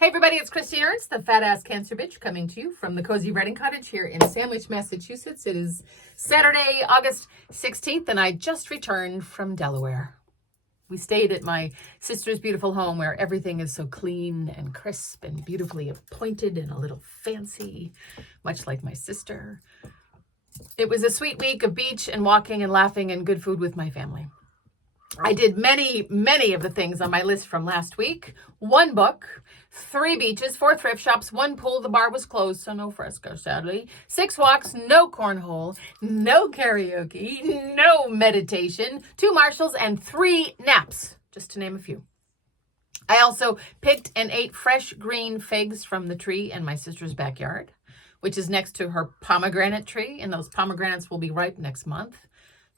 Hey everybody, it's Christine Ernst, the Fat Ass Cancer Bitch, coming to you from the Cozy Writing Cottage here in Sandwich, Massachusetts. It is Saturday, August 16th, and I just returned from Delaware. We stayed at my sister's beautiful home where everything is so clean and crisp and beautifully appointed and a little fancy, much like my sister. It was a sweet week of beach and walking and laughing and good food with my family. I did many of the things on my list from last week. 1 book, 3 beaches, 4 thrift shops, 1 pool. The bar was closed, so no fresco, sadly. 6 walks, no cornhole, no karaoke, no meditation, 2 Marshalls, and 3 naps, just to name a few. I also picked and ate fresh green figs from the tree in my sister's backyard, which is next to her pomegranate tree, and those pomegranates will be ripe next month.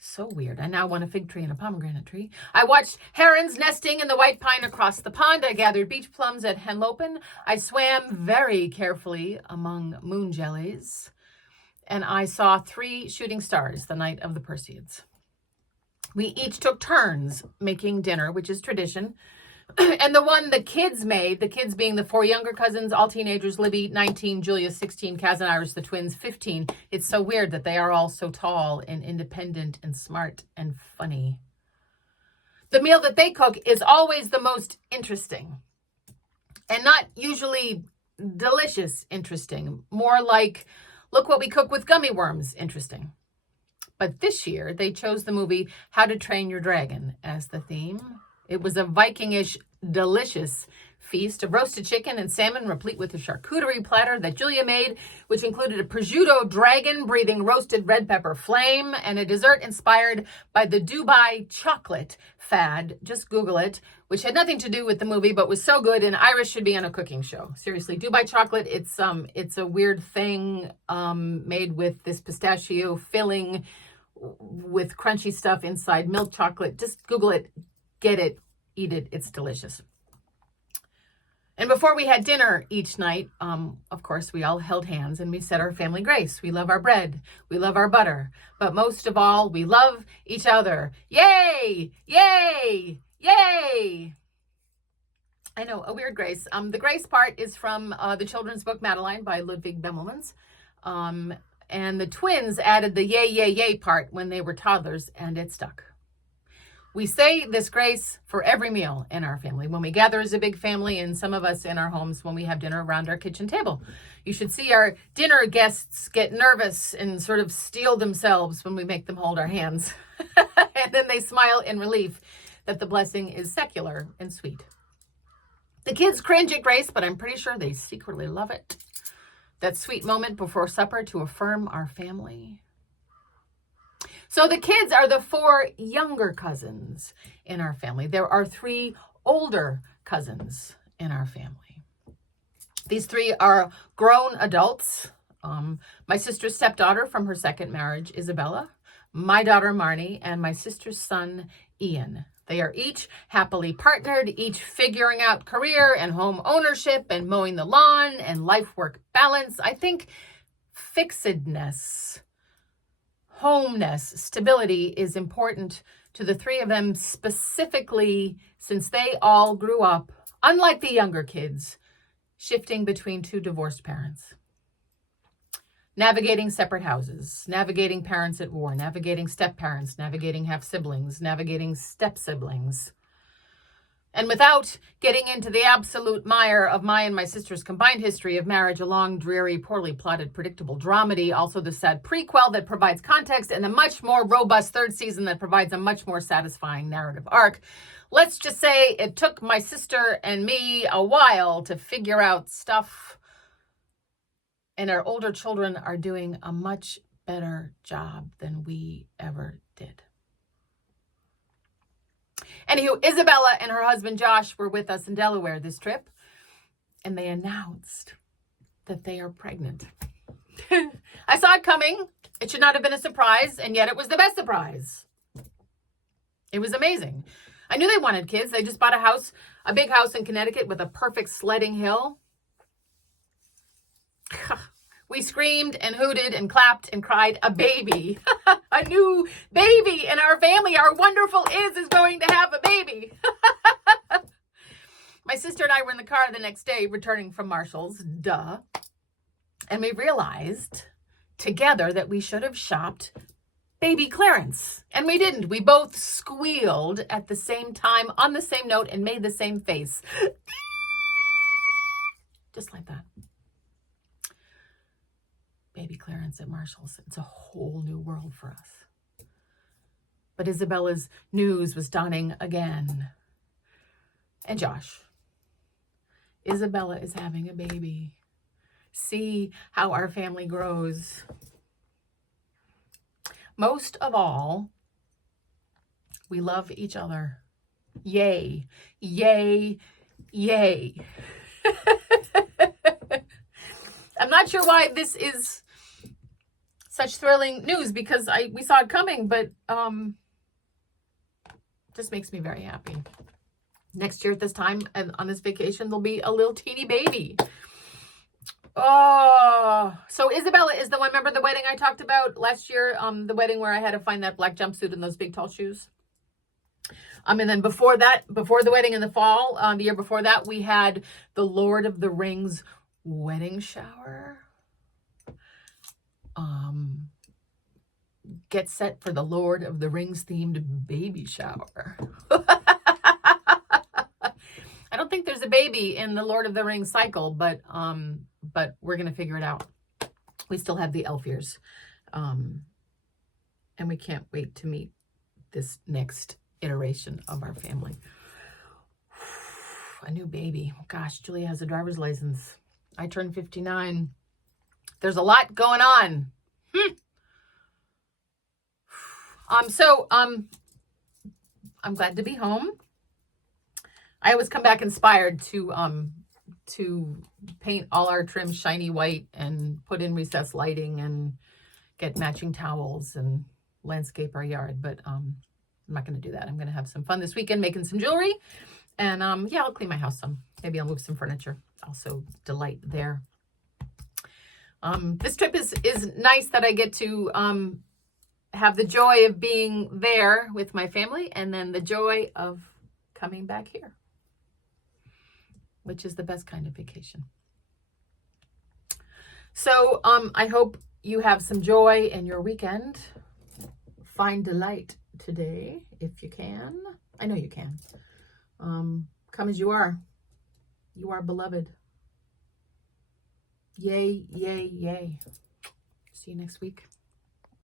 So weird. I now want a fig tree and a pomegranate tree. I watched herons nesting in the white pine across the pond. I gathered beach plums at Henlopen. I swam very carefully among moon jellies. And I saw 3 shooting stars the night of the Perseids. We each took turns making dinner, which is tradition. And the one the kids made, the kids being the 4 younger cousins, all teenagers, Libby, 19, Julia, 16, Kaz and Iris, the twins, 15. It's so weird that they are all so tall and independent and smart and funny. The meal that they cook is always the most interesting. And not usually delicious interesting. More like, look what we cook with gummy worms interesting. But this year, they chose the movie How to Train Your Dragon as the theme. It was a Viking-ish, delicious feast of roasted chicken and salmon, replete with a charcuterie platter that Julia made, which included a prosciutto dragon breathing roasted red pepper flame, and a dessert inspired by the Dubai chocolate fad. Just Google it, which had nothing to do with the movie, but was so good, and Iris should be on a cooking show. Seriously, Dubai chocolate, it's a weird thing made with this pistachio filling with crunchy stuff inside milk chocolate. Just Google it. Get it, eat it, it's delicious. And before we had dinner each night, of course, we all held hands and we said our family grace. We love our bread, we love our butter, but most of all, we love each other. Yay, yay, yay. I know, a weird grace. The grace part is from the children's book, Madeline, by Ludwig Bemelmans. And the twins added the yay, yay, yay part when they were toddlers, and it stuck. We say this grace for every meal in our family. When we gather as a big family, and some of us in our homes when we have dinner around our kitchen table. You should see our dinner guests get nervous and sort of steel themselves when we make them hold our hands. And then they smile in relief that the blessing is secular and sweet. The kids cringe at grace, but I'm pretty sure they secretly love it. That sweet moment before supper to affirm our family. So the kids are the 4 younger cousins in our family. There are 3 older cousins in our family. These 3 are grown adults. My sister's stepdaughter from her second marriage, Isabella, my daughter, Marnie, and my sister's son, Ian. They are each happily partnered, each figuring out career and home ownership and mowing the lawn and life-work balance. I think fixedness, homeness, stability is important to the 3 of them specifically since they all grew up, unlike the younger kids, shifting between 2 divorced parents. Navigating separate houses, navigating parents at war, navigating step-parents, navigating half-siblings, navigating step-siblings. And without getting into the absolute mire of my and my sister's combined history of marriage, a long, dreary, poorly plotted, predictable dramedy, also the sad prequel that provides context, and the much more robust 3rd season that provides a much more satisfying narrative arc, let's just say it took my sister and me a while to figure out stuff, and our older children are doing a much better job than we ever did. Anywho, Isabella and her husband Josh were with us in Delaware this trip, and they announced that they are pregnant. I saw it coming. It should not have been a surprise, and yet it was the best surprise. It was amazing. I knew they wanted kids. They just bought a big house in Connecticut with a perfect sledding hill. We screamed and hooted and clapped and cried, a baby. A new baby in our family. Our wonderful is going to have a baby. My sister and I were in the car the next day returning from Marshall's, duh. And we realized together that we should have shopped baby clearance. And we didn't. We both squealed at the same time on the same note and made the same face. Just like that. Baby clearance at Marshall's. It's a whole new world for us. But Isabella's news was dawning again. And Josh, Isabella is having a baby. See how our family grows. Most of all, we love each other. Yay, yay, yay. I'm not sure why this is such thrilling news, because we saw it coming, but just makes me very happy. Next year at this time and on this vacation, there'll be a little teeny baby. Oh, so Isabella is the one, remember the wedding I talked about last year? The wedding where I had to find that black jumpsuit and those big tall shoes. And then before that, before the wedding in the fall, the year before that, we had the Lord of the Rings wedding shower. Get set for the Lord of the Rings themed baby shower. I don't think there's a baby in the Lord of the Rings cycle, but we're gonna figure it out. We still have the elf ears, and we can't wait to meet this next iteration of our family. A new baby. Gosh, Julia has a driver's license. I turned 59. There's a lot going on. I'm glad to be home. I always come back inspired to paint all our trim shiny white and put in recessed lighting and get matching towels and landscape our yard. But I'm not going to do that. I'm going to have some fun this weekend making some jewelry. And yeah, I'll clean my house some. Maybe I'll move some furniture. Also delight there. This trip is nice that I get to have the joy of being there with my family, and then the joy of coming back here, which is the best kind of vacation. So I hope you have some joy in your weekend. Find delight today if you can. I know you can. Come as you are. You are beloved. Yay, yay, yay. See you next week.